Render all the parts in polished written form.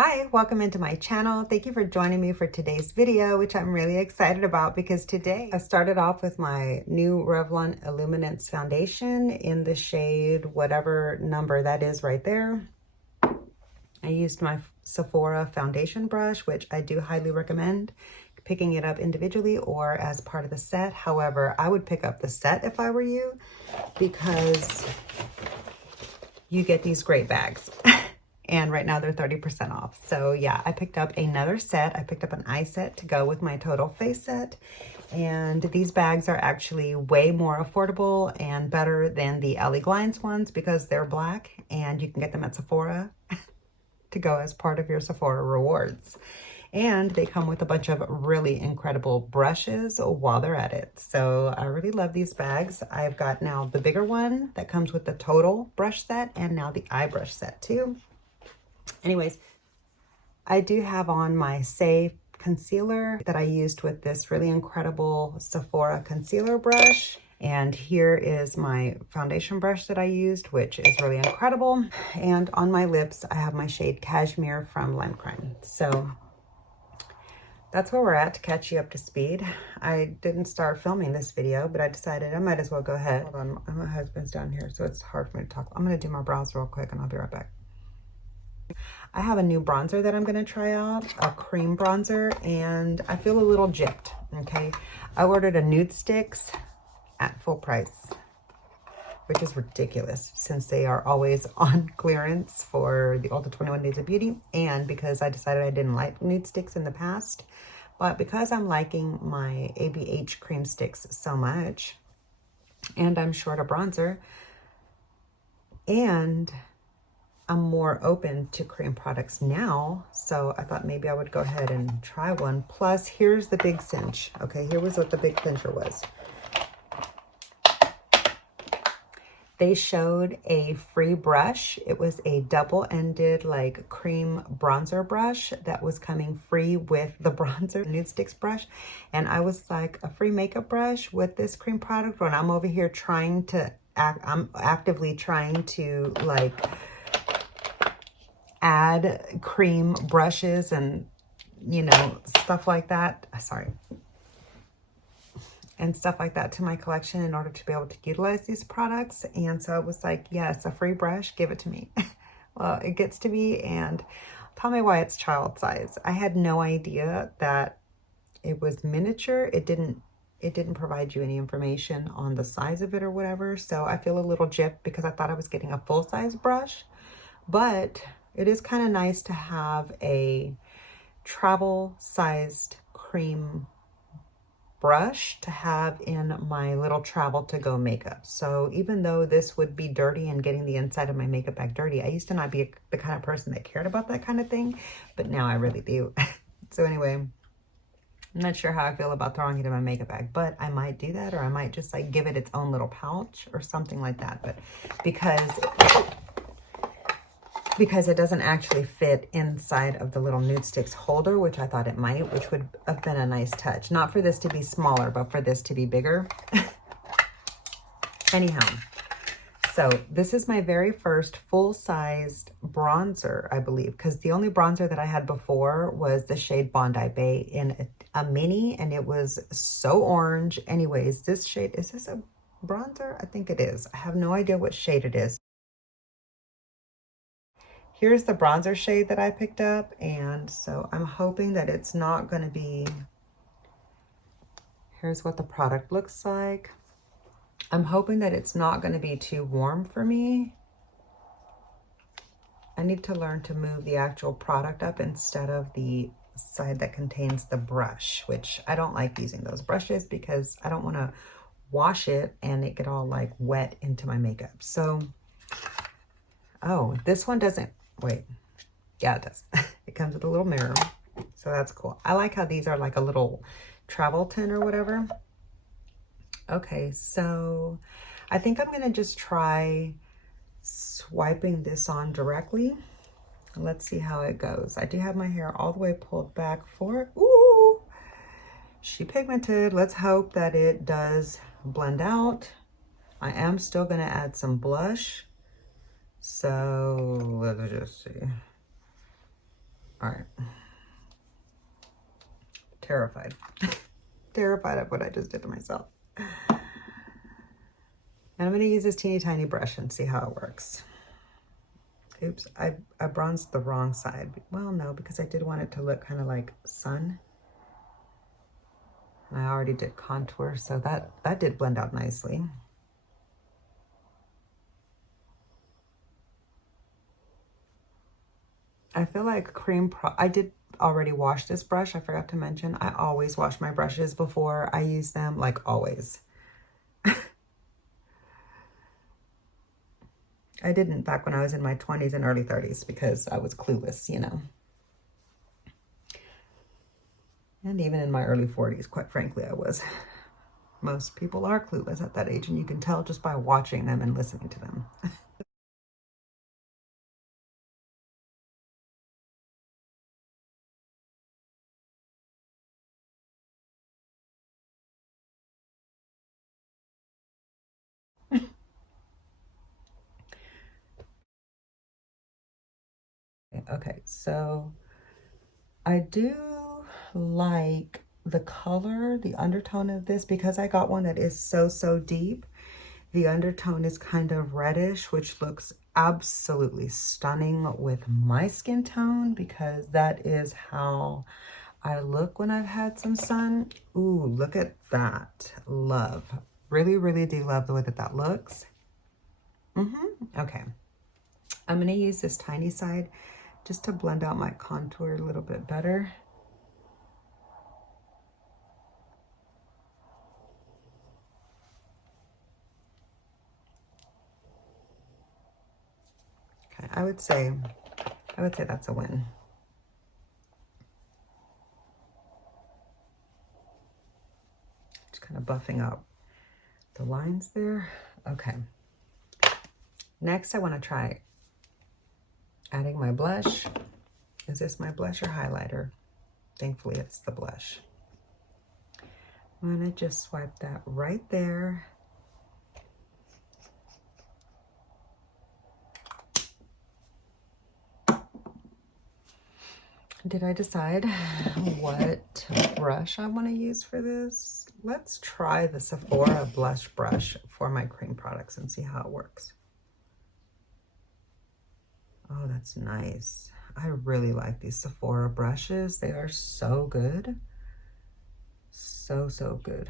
Hi, welcome into my channel. Thank you for joining me for today's video, which I'm really excited about because today I started off with my new Revlon Illuminance foundation in the shade, whatever number that is right there. I used my Sephora foundation brush, which I do highly recommend picking it up individually or as part of the set. However, I would pick up the set if I were you because you get these great bags. And right now they're 30% off. So yeah, I picked up another set. I picked up an eye set to go with my total face set. And these bags are actually way more affordable and better than the Ellie Glines ones because they're black and you can get them at Sephora to go as part of your Sephora rewards. And they come with a bunch of really incredible brushes while they're at it. So I really love these bags. I've got now the bigger one that comes with the total brush set and now the eye brush set too. Anyways, I do have on my Safe concealer that I used with this really incredible Sephora concealer brush. And here is my foundation brush that I used, which is really incredible. And on my lips, I have my shade Cashmere from Lime Crime. So that's where we're at to catch you up to speed. I didn't start filming this video, but I decided I might as well go ahead. Hold on, my husband's down here, so it's hard for me to talk. I'm gonna do my brows real quick and I'll be right back. I have a new bronzer that I'm going to try out, a cream bronzer, and I feel a little gypped, okay? I ordered a nude sticks at full price, which is ridiculous since they are always on clearance for all the 21 Days of Beauty, and because I decided I didn't like nude sticks in the past, but because I'm liking my ABH cream sticks so much, and I'm short a bronzer, and I'm more open to cream products now, so I thought maybe I would go ahead and try one. Plus, here's the big cinch. Okay, here was what the big clincher was. They showed a free brush. It was a double-ended like cream bronzer brush that was coming free with the bronzer nude sticks brush. And I was like, a free makeup brush with this cream product when I'm over here trying to I'm actively trying to like add cream brushes and, you know, stuff like that. Sorry. And stuff like that to my collection in order to be able to utilize these products. And so I was like, yes, a free brush, give it to me. Well, it gets to me, and tell me why it's child size. I had no idea that it was miniature. It didn't provide you any information on the size of it or whatever. So I feel a little gypped because I thought I was getting a full-size brush, but it is kind of nice to have a travel-sized cream brush to have in my little travel to go makeup. So even though this would be dirty and getting the inside of my makeup bag dirty, I used to not be the kind of person that cared about that kind of thing, but now I really do. So anyway, I'm not sure how I feel about throwing it in my makeup bag, but I might do that, or I might just like give it its own little pouch or something like that. But because it doesn't actually fit inside of the little nude sticks holder, which I thought it might, which would have been a nice touch. Not for this to be smaller, but for this to be bigger. Anyhow, so this is my very first full-sized bronzer, I believe, because the only bronzer that I had before was the shade Bondi Bay in a mini, and it was so orange. Anyways, this shade, is this a bronzer? I think it is. I have no idea what shade it is. Here's the bronzer shade that I picked up, and so I'm hoping that it's not going to be, here's what the product looks like. I'm hoping that it's not going to be too warm for me. I need to learn to move the actual product up instead of the side that contains the brush, which I don't like using those brushes because I don't want to wash it and it get all like wet into my makeup. So, oh, this one doesn't. Wait, yeah, it does. It comes with a little mirror, so that's cool. I like how these are like a little travel tin or whatever. Okay, so I think I'm gonna just try swiping this on directly. Let's see how it goes. I do have my hair all the way pulled back for it. Ooh, she pigmented. Let's hope that it does blend out. I am still gonna add some blush. So let's just see. All right. Terrified. Terrified of what I just did to myself. And I'm going to use this teeny tiny brush and see how it works. Oops, I bronzed the wrong side. Well, no, because I did want it to look kind of like sun. And I already did contour, so that did blend out nicely. I feel like I did already wash this brush. I forgot to mention, I always wash my brushes before I use them, like always. I didn't back when I was in my 20s and early 30s because I was clueless, you know. And even in my early 40s, quite frankly, I was. Most people are clueless at that age, and you can tell just by watching them and listening to them. Okay, so I do like the color, the undertone of this, because I got one that is so deep. The undertone is kind of reddish, which looks absolutely stunning with my skin tone because that is how I look when I've had some sun. Ooh, look at that. Love. Really do love the way that that looks. Okay. I'm going to use this tiny side just to blend out my contour a little bit better. Okay, I would say that's a win. Just kind of buffing up the lines there. Okay. Next, I want to try adding my blush. Is this my blush or highlighter? Thankfully, it's the blush. I'm going to just swipe that right there. Did I decide what brush I want to use for this? Let's try the Sephora blush brush for my cream products and see how it works. Oh, that's nice. I really like these Sephora brushes. They are so good. So good.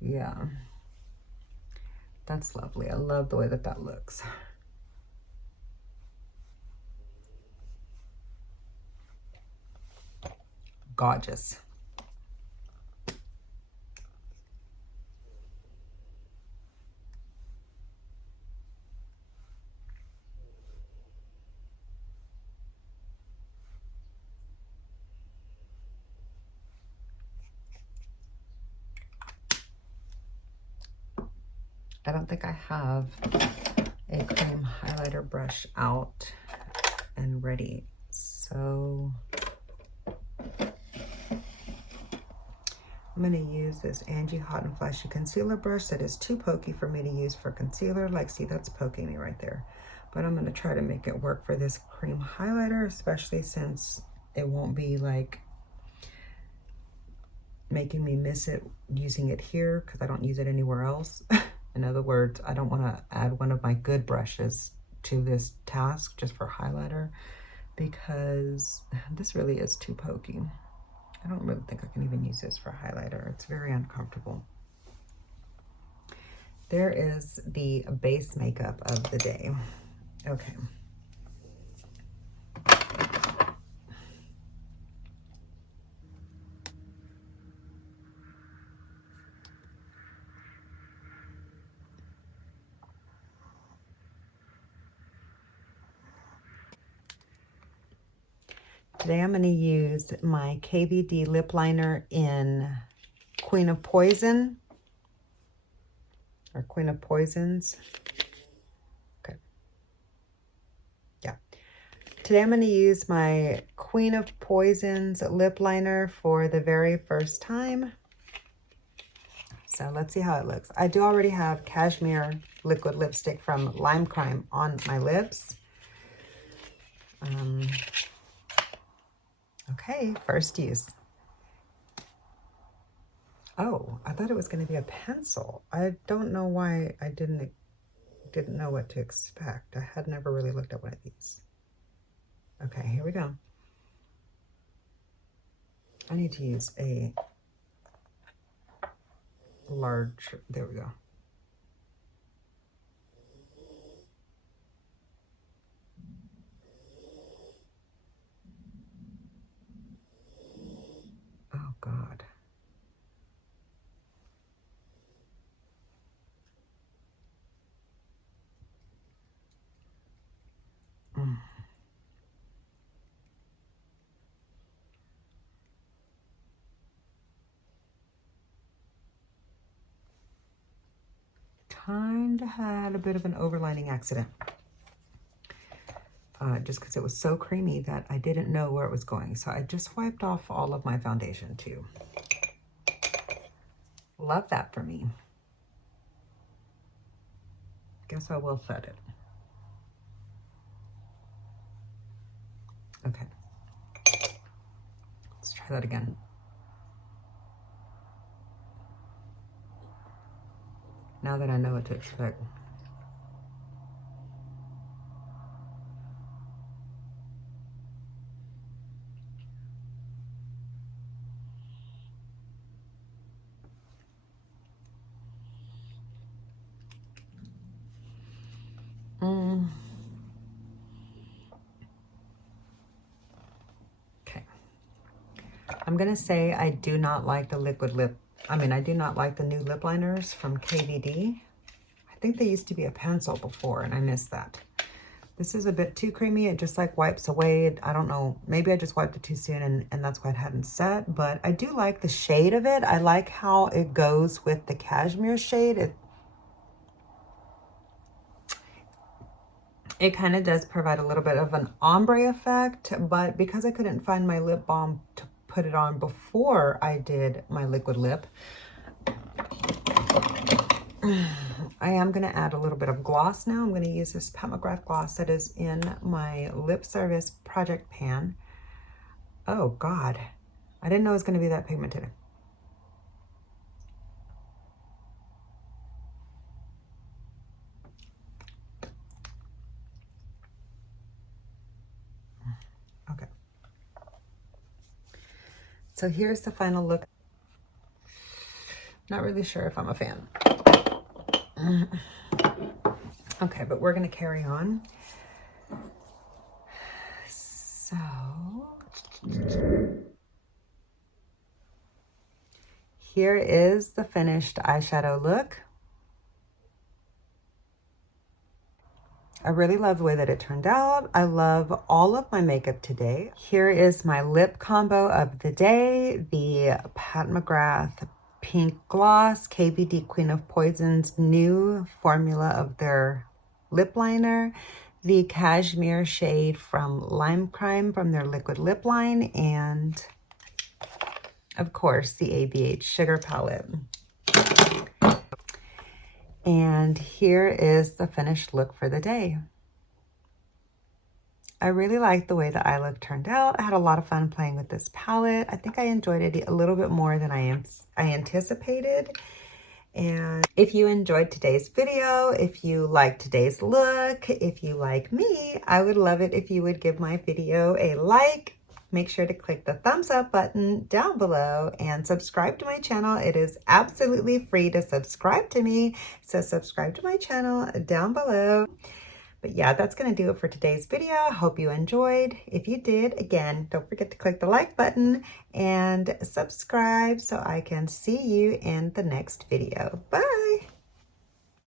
Yeah. That's lovely. I love the way that that looks. Gorgeous. I don't think I have a cream highlighter brush out and ready. So I'm going to use this Angie Hot and Flashy concealer brush that is too pokey for me to use for concealer. Like, see, that's poking me right there. But I'm going to try to make it work for this cream highlighter, especially since it won't be like making me miss it using it here because I don't use it anywhere else. In other words, I don't want to add one of my good brushes to this task just for highlighter because this really is too pokey. I don't really think I can even use this for highlighter. It's very uncomfortable. There is the base makeup of the day. Okay. Today I'm going to use my KVD lip liner in Queen of Poison, or Queen of Poisons. Okay. Yeah. Today I'm going to use my Queen of Poisons lip liner for the very first time. So let's see how it looks. I do already have Cashmere liquid lipstick from Lime Crime on my lips. Okay, first use. Oh, I thought it was going to be a pencil. I don't know why I didn't know what to expect. I had never really looked at one of these. Okay, here we go. I need to use a large, there we go. Oh God. Mm. Kind of had a bit of an overlining accident. Just because it was so creamy that I didn't know where it was going. So I just wiped off all of my foundation too. Love that for me. Guess I will set it. Okay. Let's try that again. Now that I know what to expect. Okay. I'm gonna say I do not like the liquid lip. I do not like the new lip liners from KVD. I think they used to be a pencil before and I missed that. This is a bit too creamy. It just like wipes away. I don't know. Maybe I just wiped it too soon and that's why it hadn't set. But I do like the shade of it. I like how it goes with the cashmere shade. It kind of does provide a little bit of an ombre effect. But because I couldn't find my lip balm to put it on before I did my liquid lip, I am going to add a little bit of gloss now. I'm going to use this Pat McGrath gloss that is in my Lip Service project pan. Oh God, I didn't know it was going to be that pigmented. Okay. So here's the final look. Not really sure if I'm a fan. Okay, but we're going to carry on. So, here is the finished eyeshadow look. I really love the way that it turned out. I love all of my makeup today. Here is my lip combo of the day, the Pat McGrath Pink Gloss, KVD Queen of Poison's new formula of their lip liner, the Cashmere shade from Lime Crime from their liquid lip line, and of course the ABH Sugar Palette. And here is the finished look for the day. I really like the way the eye look turned out. I had a lot of fun playing with this palette. I think I enjoyed it a little bit more than I anticipated. And if you enjoyed today's video, if you like today's look, if you like me, I would love it if you would give my video a like. Make sure to click the thumbs up button down below and subscribe to my channel. It is absolutely free to subscribe to me. So subscribe to my channel down below. But yeah, that's going to do it for today's video. I hope you enjoyed. If you did, again, don't forget to click the like button and subscribe so I can see you in the next video. Bye.